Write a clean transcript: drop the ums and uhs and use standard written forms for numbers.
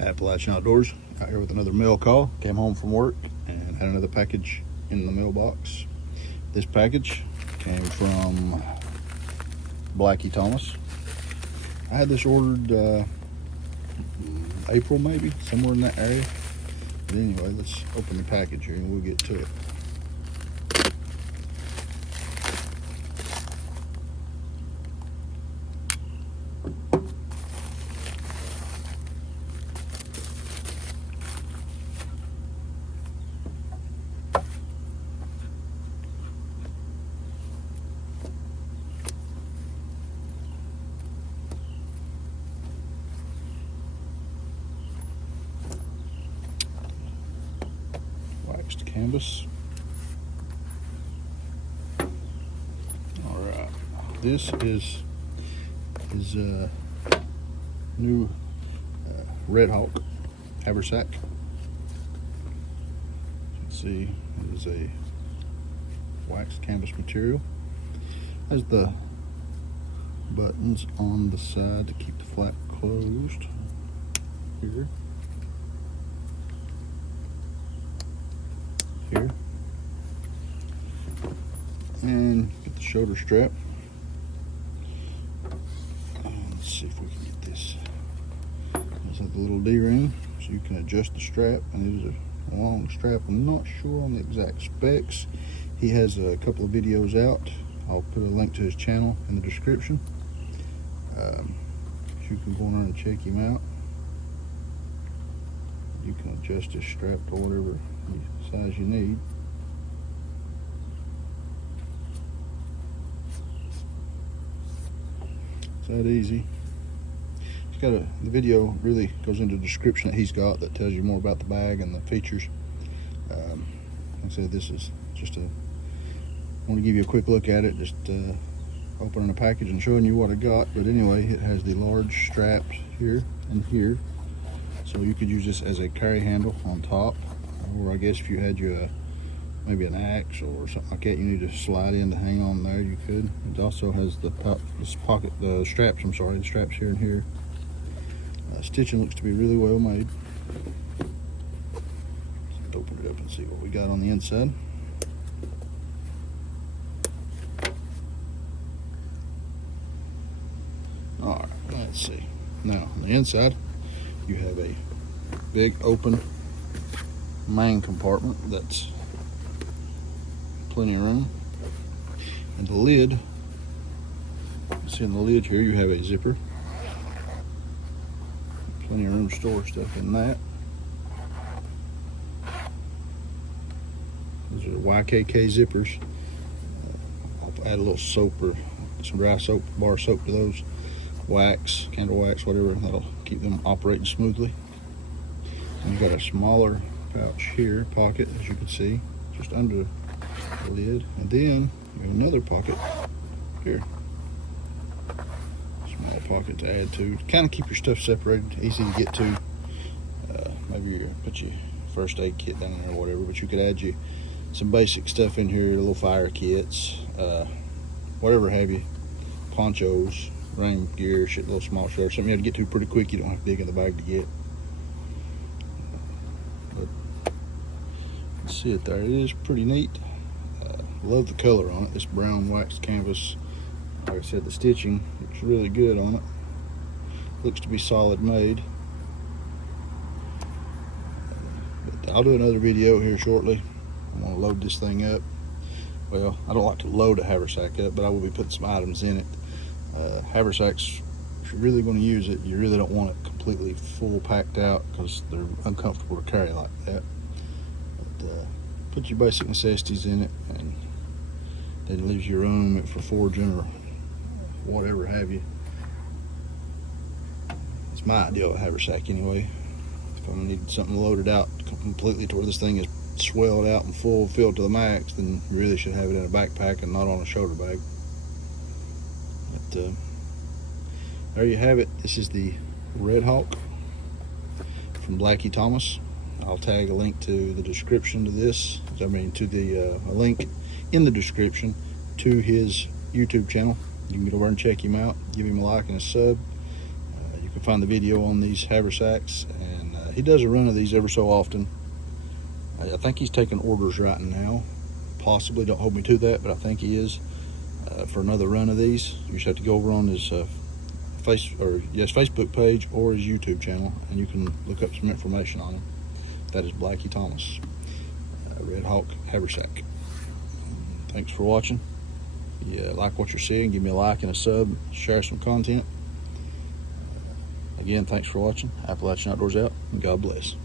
Appalachian Outdoors, out here with another mail call. Came home from work and had another package in the mailbox. This package came from Blackie Thomas. I had this ordered April, maybe, somewhere in that area. But anyway, let's open the package here and we'll get to it. Waxed canvas. All right, this is his new Red Hawk Haversack. You can see it is a waxed canvas material. Has the buttons on the side to keep the flap closed here. Here, and get the shoulder strap. Let's see if we can get this. It's like the little D-ring, so you can adjust the strap, and it is a long strap. I'm not sure on the exact specs. He has a couple of videos out. I'll put a link to his channel in the description. You can go on and check him out. You can adjust his strap to whatever size you need. It's that easy. He's got the video really goes into the description that he's got that tells you more about the bag and the features. Like I said, this is just I want to give you a quick look at it, just opening a package and showing you what I got. But anyway, it has the large straps here and here, so you could use this as a carry handle on top, or I guess if you had maybe an axe or something like that you need to slide in to hang on there, you could. It also has the straps, the straps here and here. Stitching looks to be really well made. Let's open it up and see what we got on the inside. All right, let's see. Now, on the inside, you have a big open main compartment that's plenty of room. And the lid, see in the lid here, you have a zipper. Plenty of room to store stuff in that. Those are the YKK zippers. I'll add a little soap or some dry soap, bar soap to those. Wax, candle wax, whatever, that'll keep them operating smoothly. And you've got a smaller pouch here, pocket, as you can see, just under the lid. And then you have another pocket here. Small pocket to add to kind of keep your stuff separated, easy to get to. Maybe you put your first aid kit down there or whatever, but you could add you some basic stuff in here, little fire kits, whatever have you, ponchos, rain gear, little small shirts, something you have to get to pretty quick. You don't have to dig in the bag to get. But you can see it there. It is pretty neat. Love the color on it. This brown waxed canvas. Like I said, the stitching looks really good on it. Looks to be solid made. But I'll do another video here shortly. I'm going to load this thing up. Well, I don't like to load a haversack up, but I will be putting some items in it. Haversacks, if you're really going to use it, you really don't want it completely full packed out because they're uncomfortable to carry like that. But put your basic necessities in it, and then it leaves you room for foraging or whatever have you. It's my ideal haversack anyway. If I need something loaded out completely to where this thing is swelled out and filled to the max, then you really should have it in a backpack and not on a shoulder bag. But there you have it. This is the Red Hawk from Blackie Thomas. I'll tag a link to the description to this. I mean, to the a link in the description to his YouTube channel. You can get over and check him out. Give him a like and a sub. You can find the video on these haversacks, and he does a run of these every so often. I think he's taking orders right now. Possibly, don't hold me to that, but I think he is for another run of these. You just have to go over on his Facebook page or his YouTube channel, and you can look up some information on him. That is Blackie Thomas, Red Hawk Haversack. Thanks for watching. If you like what you're seeing, give me a like and a sub, share some content. Again, thanks for watching. Appalachian Outdoors out, and God bless.